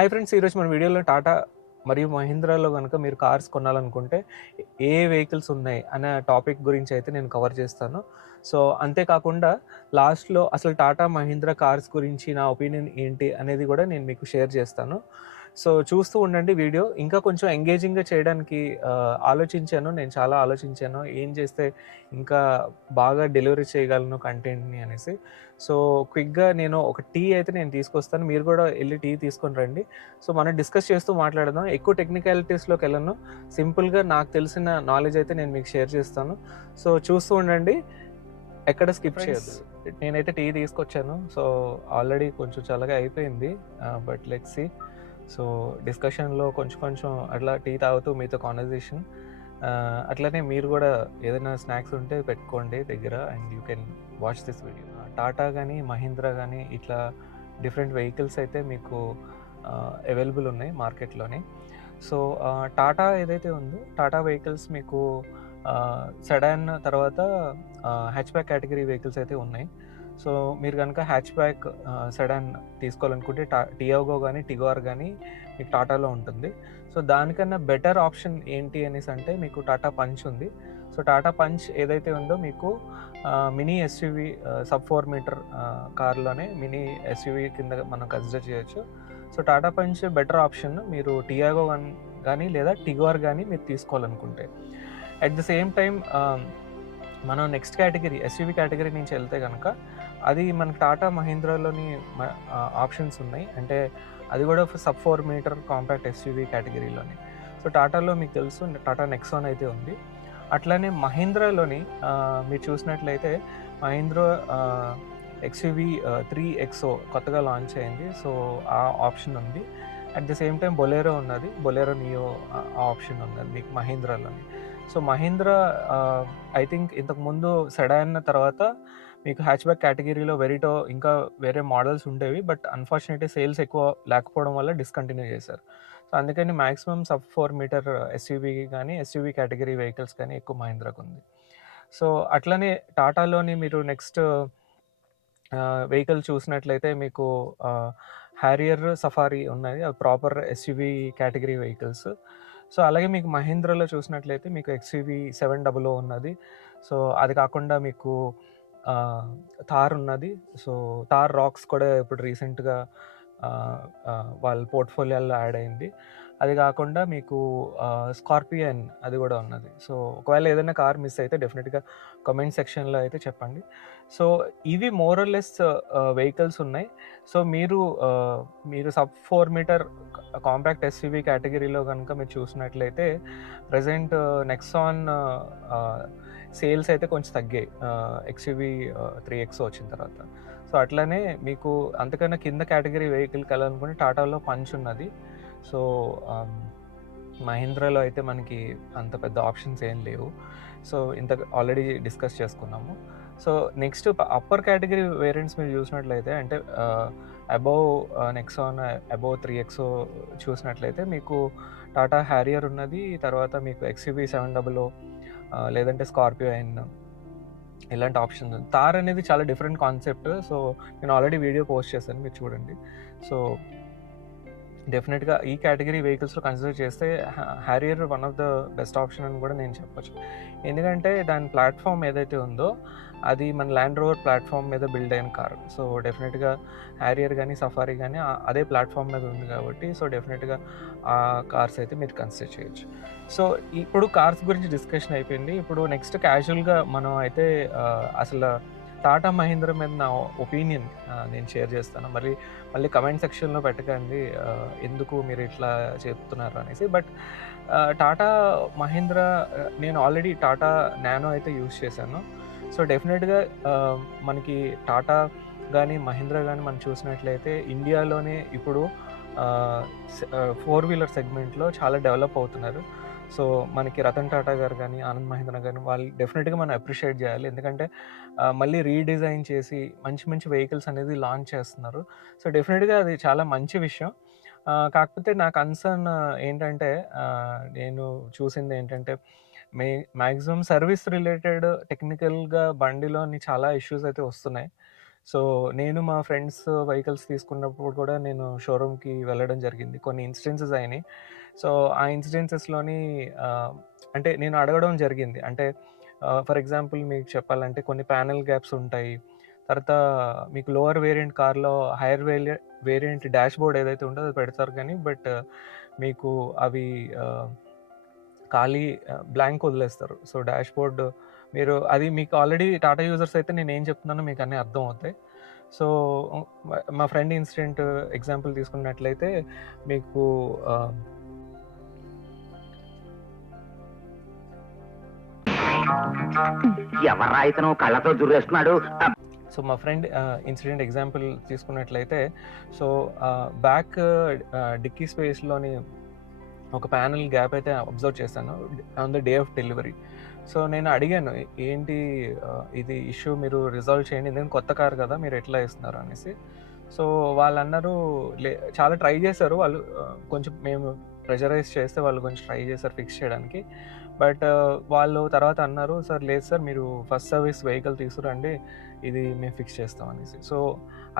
Hi friends ఈరోజు మన వీడియోలో టాటా మరియు మహీంద్రాలో కనుక మీరు కార్స్ కొనాలనుకుంటే ఏ వెహికల్స్ ఉన్నాయి అనే టాపిక్ గురించి అయితే నేను కవర్ చేస్తాను. సో అంతేకాకుండా లాస్ట్లో అసలు టాటా మహీంద్రా కార్స్ గురించి నా ఒపీనియన్ ఏంటి అనేది కూడా నేను మీకు షేర్ చేస్తాను. సో చూస్తూ ఉండండి వీడియో. ఇంకా కొంచెం ఎంగేజింగ్గా చేయడానికి ఆలోచించాను. నేను చాలా ఆలోచించాను. ఏం చేస్తే ఇంకా బాగా డెలివరీ చేయగలను కంటెంట్ని అనేసి. సో క్విక్గా నేను ఒక టీ అయితే నేను తీసుకొస్తాను. మీరు కూడా వెళ్ళి టీ తీసుకొని రండి. సో మనం డిస్కస్ చేస్తూ మాట్లాడదాం. ఎక్కువ టెక్నికాలిటీస్లోకి వెళ్ళను. సింపుల్గా నాకు తెలిసిన నాలెడ్జ్ అయితే నేను మీకు షేర్ చేస్తాను. సో చూస్తూ ఉండండి. ఎక్కడ స్కిప్ చేయొద్దు. నేనైతే టీ తీసుకొచ్చాను. సో ఆల్రెడీ కొంచెం చల్లగా అయిపోయింది. But let's see. సో డిస్కషన్లో కొంచెం కొంచెం అట్లా టీ తాగుతూ మీతో కాన్వర్జేషన్ అట్లనే మీరు కూడా ఏదైనా స్నాక్స్ ఉంటే పెట్టుకోండి దగ్గర and you can watch this video. Tata కానీ మహీంద్రా కానీ ఇట్లా డిఫరెంట్ వెహికల్స్ అయితే మీకు అవైలబుల్ ఉన్నాయి మార్కెట్లోని. సో టాటా ఏదైతే ఉందో టాటా వెహికల్స్ మీకు సెడాన్ తర్వాత హ్యాచ్ బ్యాక్ కేటగిరీ వెహికల్స్ అయితే ఉన్నాయి. సో మీరు కనుక హ్యాచ్ బ్యాక్ సెడాన్ తీసుకోవాలనుకుంటే టా టియాగో కానీ టిగోర్ కానీ మీకు టాటాలో ఉంటుంది. సో దానికన్నా బెటర్ ఆప్షన్ ఏంటి అనేసి అంటే మీకు టాటా పంచ్ ఉంది. సో టాటా పంచ్ ఏదైతే ఉందో మీకు mini SUV sub four meter కార్లోనే mini SUV కింద మనం కన్సిడర్ చేయొచ్చు. So Tata Punch better option మీరు టియాగో కానీ లేదా టిగోర్ కానీ మీరు తీసుకోవాలనుకుంటే. అట్ ద సేమ్ టైం మనం నెక్స్ట్ కేటగిరీ ఎస్యూవి కేటగిరీ నుంచి వెళ్తే కనుక అది మనకి టాటా మహీంద్రాలోని ఆప్షన్స్ ఉన్నాయి. అంటే అది కూడా sub four meter compact SUV కేటగిరీలోని so టాటాలో మీకు తెలుసు టాటా నెక్సాన్ అయితే ఉంది. అట్లానే మహీంద్రాలోని మీరు చూసినట్లయితే మహీంద్రా ఎక్స్యూవి త్రీ ఎక్సో కొత్తగా లాంచ్ అయింది. సో ఆ ఆప్షన్ ఉంది. At the same time Bolero ఉన్నది. బొలేరో నియో ఆ ఆప్షన్ ఉన్నది మీకు మహీంద్రాలోని సో మహీంద్రా ఐ థింక్ ఇంతకు ముందు సెడాన్ తర్వాత మీకు హ్యాచ్ బ్యాక్ కేటగిరీలో వెరిటో ఇంకా వేరే మోడల్స్ ఉండేవి బట్ అన్ఫార్చునేట్లీ సేల్స్ ఎక్కువ లేకపోవడం వల్ల డిస్కంటిన్యూ చేశారు. సో అందుకని maximum sub four meter SUV కానీ ఎస్యూవీ కేటగిరీ వెహికల్స్ కానీ ఎక్కువ మహీంద్రాకు ఉంది. సో అట్లనే టాటాలోని మీరు నెక్స్ట్ వెహికల్ చూసినట్లయితే మీకు హ్యారియర్ సఫారీ ఉన్నది. అది proper SUV category vehicles. So అలాగే మీకు మహీంద్రాలో చూసినట్లయితే మీకు ఎక్స్యూవి సెవెన్ డబుల్ ఉన్నది. సో అది కాకుండా మీకు థార్ ఉన్నది. సో థార్ రాక్స్ కూడా ఇప్పుడు రీసెంట్గా వాళ్ళ పోర్ట్ఫోలియోలో యాడ్ అయింది. అది కాకుండా మీకు స్కార్పియన్ అది కూడా ఉన్నది. సో ఒకవేళ ఏదైనా కార్ మిస్ అయితే డెఫినెట్గా కమెంట్ సెక్షన్లో అయితే చెప్పండి. సో ఇవి మోరల్లెస్ వెహికల్స్ ఉన్నాయి. సో మీరు మీరు sub four meter compact SUV కేటగిరీలో కనుక మీరు చూసినట్లయితే ప్రజెంట్ నెక్సాన్ సేల్స్ అయితే కొంచెం తగ్గాయి. ఎక్స్యూవి త్రీ ఎక్స్ వచ్చిన తర్వాత. సో అట్లనే మీకు అంతకన్నా కింద కేటగిరీ వెహికల్కి వెళ్ళాలనుకుంటే టాటాలో పంచ్ ఉన్నది. సో మహీంద్రాలో అయితే మనకి అంత పెద్ద ఆప్షన్స్ ఏం లేవు. సో ఇంత ఆల్రెడీ డిస్కస్ చేసుకున్నాము. So next upper category variants మీరు చూసినట్లయితే అంటే above Nexon above three X చూసినట్లయితే మీకు టాటా హ్యారియర్ ఉన్నది తర్వాత మీకు ఎక్స్యూబీ సెవెన్ డబుల్ లేదంటే స్కార్పియో అయిన ఇలాంటి ఆప్షన్స్. తార్ అనేది చాలా డిఫరెంట్ కాన్సెప్ట్. సో నేను ఆల్రెడీ వీడియో పోస్ట్ చేశాను మీరు చూడండి. సో డెఫినెట్గా ఈ కేటగిరీ వెహికల్స్లో కన్సిడర్ చేస్తే Harrier one of the best option అని కూడా నేను చెప్పొచ్చు. ఎందుకంటే దాని ప్లాట్ఫామ్ ఏదైతే ఉందో అది మన ల్యాండ్ రోవర్ ప్లాట్ఫామ్ మీద బిల్డ్ అయిన కార్. సో డెఫినెట్గా హ్యారియర్ కానీ సఫారీ కానీ అదే ప్లాట్ఫామ్ మీద ఉంది కాబట్టి సో డెఫినెట్గా ఆ కార్స్ అయితే మీరు కన్సిడర్ చేయొచ్చు. సో ఇప్పుడు కార్స్ గురించి డిస్కషన్ అయిపోయింది. ఇప్పుడు నెక్స్ట్ క్యాజువల్గా మనం అయితే అసలు టాటా మహీంద్రా మీద నా ఒపీనియన్ నేను షేర్ చేస్తాను. మళ్ళీ మళ్ళీ కమెంట్ సెక్షన్లో పెట్టకండి ఎందుకు మీరు ఇట్లా చెప్తున్నారు అనేసి. బట్ టాటా మహీంద్రా నేను ఆల్రెడీ టాటా నానో అయితే యూస్ చేశాను. సో డెఫినెట్గా మనకి టాటా కానీ మహీంద్రా కానీ మనం చూసినట్లయితే ఇండియాలోనే ఇప్పుడు ఫోర్ వీలర్ సెగ్మెంట్లో చాలా డెవలప్ అవుతున్నారు. సో మనకి రతన్ టాటా గారు కానీ ఆనంద్ మహేంద్ర కానీ వాళ్ళు డెఫినెట్గా మనం అప్రిషియేట్ చేయాలి. ఎందుకంటే మళ్ళీ రీడిజైన్ చేసి మంచి మంచి వెహికల్స్ అనేది లాంచ్ చేస్తున్నారు. సో డెఫినెట్గా అది చాలా మంచి విషయం. కాకపోతే నా కన్సర్న్ ఏంటంటే నేను చూసింది ఏంటంటే మే మ్యాక్సిమం సర్వీస్ రిలేటెడ్ టెక్నికల్గా బండిలోని చాలా ఇష్యూస్ అయితే వస్తున్నాయి. సో నేను మా ఫ్రెండ్స్ వెహికల్స్ తీసుకున్నప్పుడు కూడా నేను షోరూమ్కి వెళ్ళడం జరిగింది. కొన్ని ఇన్సిడెన్సెస్ అయినాయి. సో ఆ ఇన్సిడెన్సెస్లోని అంటే నేను అడగడం జరిగింది. అంటే ఫర్ ఎగ్జాంపుల్ మీకు చెప్పాలంటే కొన్ని ప్యానల్ గ్యాప్స్ ఉంటాయి. తర్వాత మీకు లోవర్ వేరియంట్ కార్లో హైయర్ వేరియ వేరియంట్ డాష్ బోర్డ్ ఏదైతే ఉంటుందో అది పెడతారు కానీ బట్ మీకు అవి ఖాళీ బ్లాంక్ వదిలేస్తారు. సో డాష్ బోర్డ్ మీరు అది మీకు ఆల్రెడీ టాటా యూజర్స్ అయితే నేను ఏం చెప్తున్నానో మీకు అన్నీ అర్థం అవుతాయి సో మ- ఫ్రెండ్ ఇన్సిడెంట్ ఎగ్జాంపుల్ తీసుకున్నట్లయితే మీకు ఇతను కళ్ళతో సో మా ఫ్రెండ్ ఇన్సిడెంట్ ఎగ్జాంపుల్ తీసుకున్నట్లయితే సో బ్యాక్ డిక్కీ స్పేస్లోని ఒక ప్యానల్ గ్యాప్ అయితే అబ్జర్వ్ చేశాను. On the day of delivery so నేను అడిగాను ఏంటి ఇది ఇష్యూ మీరు రిజాల్వ్ చేయండి ఎందుకంటే కొత్త కార్ కదా మీరు ఎట్లా ఇస్తున్నారు అనేసి. సో వాళ్ళు అన్నారు లే చాలా ట్రై చేశారు వాళ్ళు కొంచెం మేము ప్రెజరైజ్ చేస్తే వాళ్ళు కొంచెం ట్రై చేశారు ఫిక్స్ చేయడానికి. బట్ వాళ్ళు తర్వాత అన్నారు సార్ లేదు సార్ మీరు ఫస్ట్ సర్వీస్ వెహికల్ తీసుకురండి ఇది మేము ఫిక్స్ చేస్తాం అనేసి. సో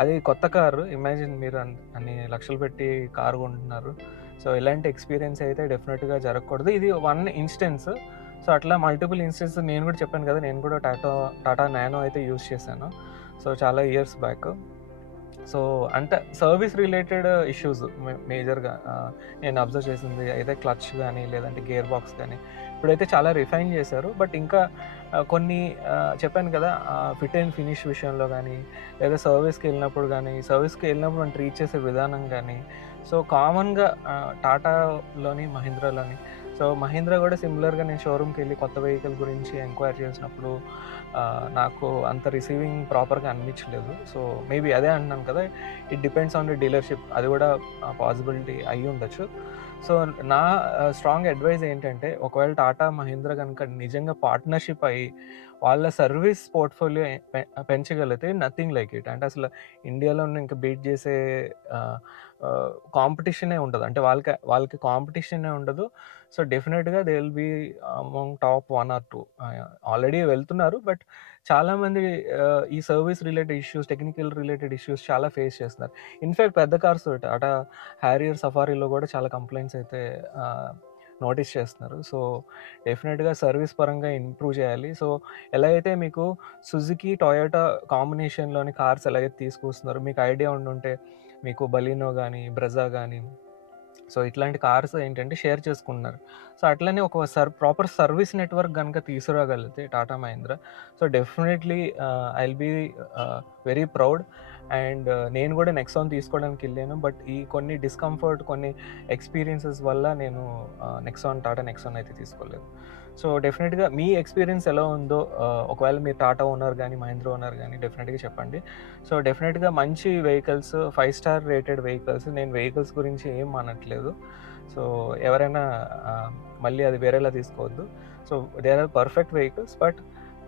అది కొత్త కారు ఇమాజిన్ మీరు అన్ని లక్షలు పెట్టి కారు కొంటున్నారు. సో ఇలాంటి ఎక్స్పీరియన్స్ అయితే డెఫినెట్గా జరగకూడదు. ఇది వన్ ఇన్స్టెన్స్ సో అట్లా మల్టిపుల్ ఇన్స్టెన్స్ నేను కూడా చెప్పాను కదా నేను కూడా టాటా టాటా నానో అయితే యూస్ చేశాను. సో చాలా ఇయర్స్ బ్యాక్ సో అంటే సర్వీస్ రిలేటెడ్ ఇష్యూస్ మేజర్గా నేను అబ్జర్వ్ చేసింది అయితే క్లచ్ కానీ లేదంటే గేర్ బాక్స్ కానీ ఇప్పుడైతే చాలా రిఫైన్ చేశారు. బట్ ఇంకా కొన్ని చెప్పాను కదా ఫిట్ అండ్ ఫినిష్ విషయంలో కానీ లేదా సర్వీస్కి వెళ్ళినప్పుడు కానీ సర్వీస్కి వెళ్ళినప్పుడు మనం ట్రీట్ చేసే విధానం కానీ సో కామన్గా టాటాలోని మహీంద్రాలోని సో మహీంద్రా కూడా సిమిలర్గా నేను షోరూమ్కి వెళ్ళి కొత్త వెహికల్ గురించి ఎంక్వైరీ చేసినప్పుడు నాకు అంత రిసీవింగ్ ప్రాపర్గా అనిపించలేదు. సో మేబీ అదే అంటున్నాను కదా it depends on the dealership అది కూడా పాసిబిలిటీ అయ్యి ఉండొచ్చు. సో నా స్ట్రాంగ్ అడ్వైజ్ ఏంటంటే ఒకవేళ టాటా మహీంద్రా కనుక నిజంగా పార్ట్నర్షిప్ అయ్యి వాళ్ళ సర్వీస్ పోర్ట్ఫోలియో పెంచగలిగితే నథింగ్ లైక్ ఇట్ అంటే అసలు ఇండియాలో ఇంకా బీట్ చేసే కాంపిటీషనే ఉండదు. అంటే వాళ్ళకి వాళ్ళకి కాంపిటీషనే ఉండదు. సో డెఫినెట్గా they will be among top one or two. Already వెళ్తున్నారు బట్ చాలామంది ఈ service related issues technical related issues చాలా ఫేస్ చేస్తున్నారు. ఇన్ఫ్యాక్ట్ పెద్ద కార్స్ అట హ్యారియర్ సఫారీలో కూడా చాలా కంప్లైంట్స్ అయితే నోటీస్ చేస్తున్నారు. సో డెఫినెట్గా సర్వీస్ పరంగా ఇంప్రూవ్ చేయాలి. సో ఎలా అయితే మీకు సుజుకి టొయోటా కాంబినేషన్లోని కార్స్ ఎలాగైతే తీసుకొస్తున్నారు మీకు ఐడియా ఉండుంటే మీకు బలినో కానీ బ్రెజా కానీ సో ఇట్లాంటి కార్స్ ఏంటంటే షేర్ చేసుకుంటున్నారు. సో అట్లనే ఒక సర్ ప్రాపర్ సర్వీస్ నెట్వర్క్ కనుక తీసుకురాగలిగితే Tata Mahindra. So definitely I will be very proud and నేను కూడా నెక్సాన్ తీసుకోవడానికి వెళ్ళాను. బట్ ఈ కొన్ని డిస్కంఫర్ట్ కొన్ని ఎక్స్పీరియన్సెస్ వల్ల నేను నెక్సాన్ టాటా నెక్సాన్ అయితే తీసుకోలేదు. సో డెఫినెట్గా మీ ఎక్స్పీరియన్స్ ఎలా ఉందో ఒకవేళ మీరు టాటా ఓనర్ కానీ మహేంద్ర ఓనర్ కానీ డెఫినెట్గా చెప్పండి. సో డెఫినెట్గా మంచి vehicles five star rated vehicles నేను వెహికల్స్ గురించి ఏం అనట్లేదు. సో ఎవరైనా మళ్ళీ అది వేరేలా తీసుకోవద్దు. So they are perfect vehicles but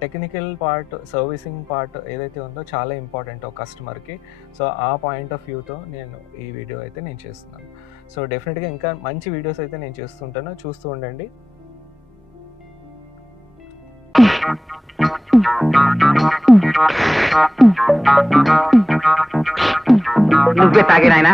technical part servicing part ఏదైతే ఉందో చాలా ఇంపార్టెంట్ ఒక కస్టమర్కి. సో ఆ పాయింట్ ఆఫ్ వ్యూతో నేను ఈ వీడియో అయితే నేను చేస్తున్నాను. సో డెఫినెట్గా ఇంకా మంచి వీడియోస్ అయితే నేను చేస్తుంటాను. చూస్తూ ఉండండి. నువ్వే తాగినాయనా